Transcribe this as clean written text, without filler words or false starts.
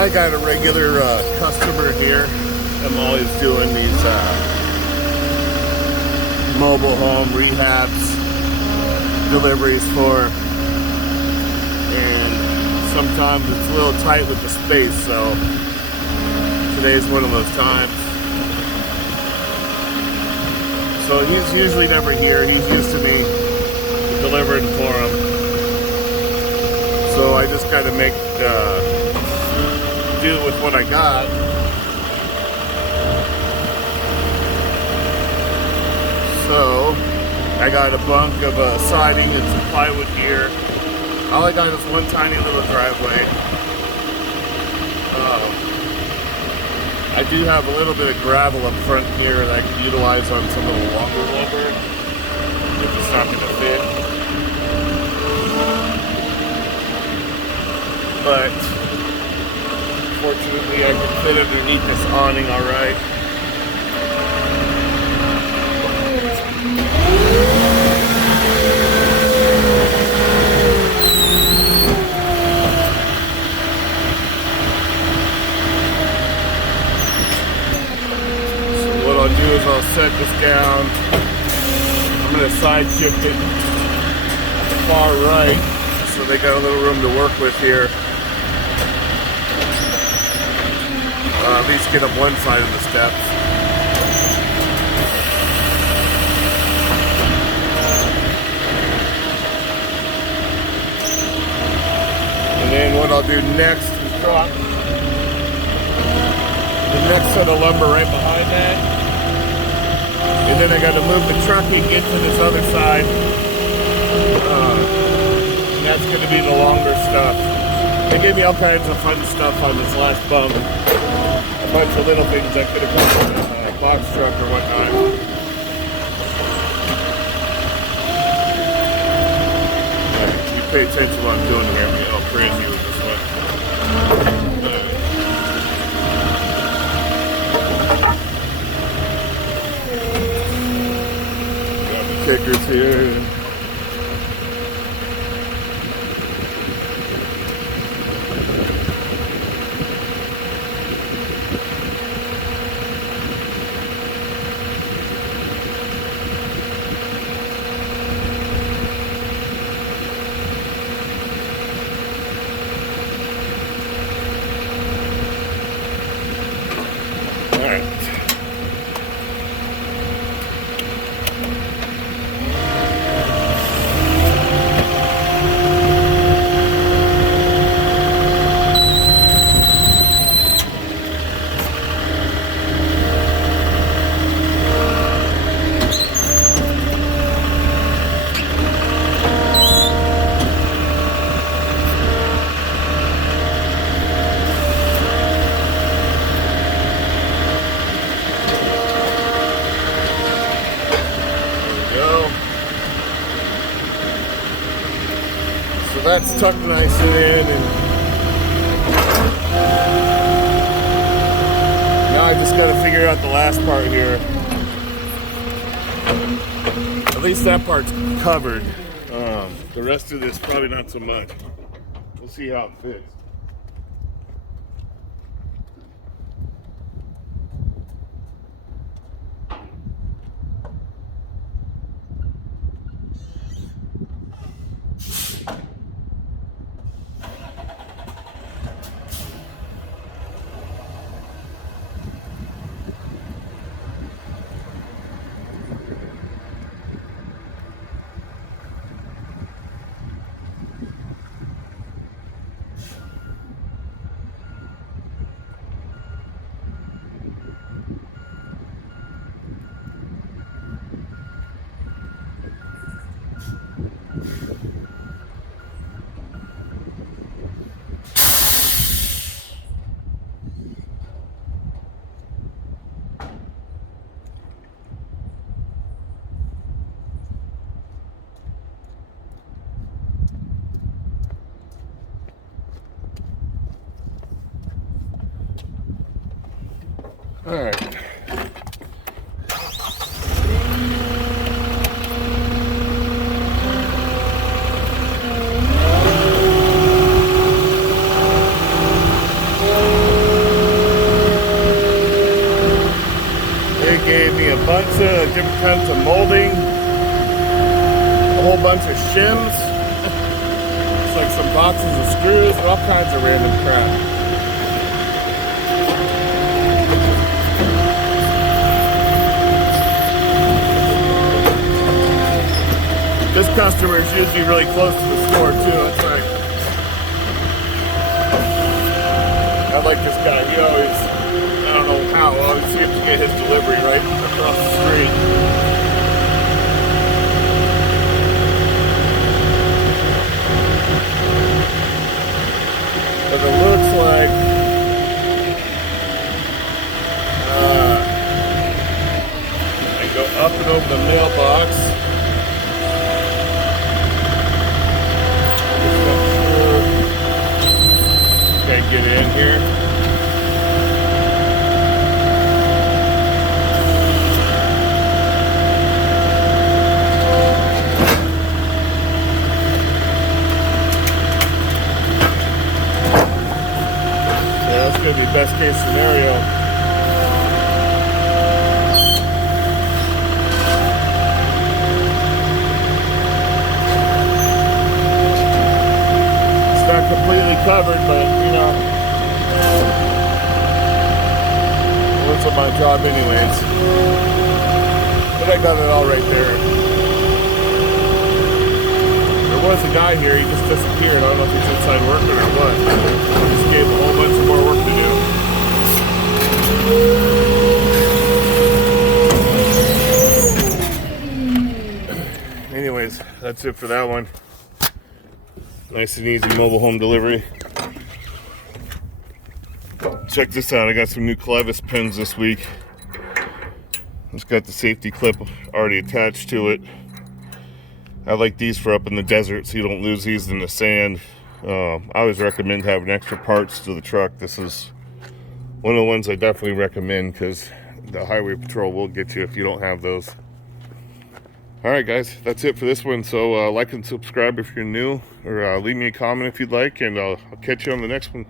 I got a regular customer here. I'm always doing these mobile home rehabs, deliveries for, and sometimes it's a little tight with the space, so today's one of those times. So he's usually never here. He's used to me delivering for him. So I just gotta make do with what I got. So I got a bunk of siding and some plywood here. All I got is one tiny little driveway. I do have a little bit of gravel up front here that I can utilize on some of the longer lumber if it's not going to fit. But fortunately I can fit underneath this awning alright. So what I'll do is I'll set this down. I'm going to side shift it far right so they got a little room to work with here. At least get up one side of the steps. And then what I'll do next is drop the next set of lumber right behind that. And then I got to move the trucking into this other side. And that's going to be the longer stuff. They gave me all kinds of fun stuff on this last bump. A bunch of little things that could have come from a box truck or whatnot. You pay attention to what I'm doing here. I'm getting all crazy with this one. Got the kickers here. That's tucked nice in, and now I just gotta figure out the last part here. At least that part's covered. The rest of this probably not so much. We'll see how it fits. All right. different kinds of molding, a whole bunch of shims. It's like some boxes of screws, all kinds of random crap. This customer is usually really close to the store too. It's like, I like this guy. He always, I don't know how, I always seems to get his delivery right across the street. But it looks like I go up and over the mailbox. Get in here. Yeah, that's going to be best case scenario. It's not completely covered, but you know, what's on my job anyways. But I got it all right there. There was a guy here, he just disappeared. I don't know if he's inside working or what. I just gave him a whole bunch of more work to do. Anyways, that's it for that one. Nice and easy mobile home delivery. Check this out, I got some new clevis pins this week. It's got the safety clip already attached to it. I like these for up in the desert so you don't lose these in the sand. I always recommend having extra parts to the truck. This is one of the ones I definitely recommend because the highway patrol will get you if you don't have those. Alright guys, that's it for this one. So like and subscribe if you're new, or leave me a comment if you'd like, and I'll catch you on the next one.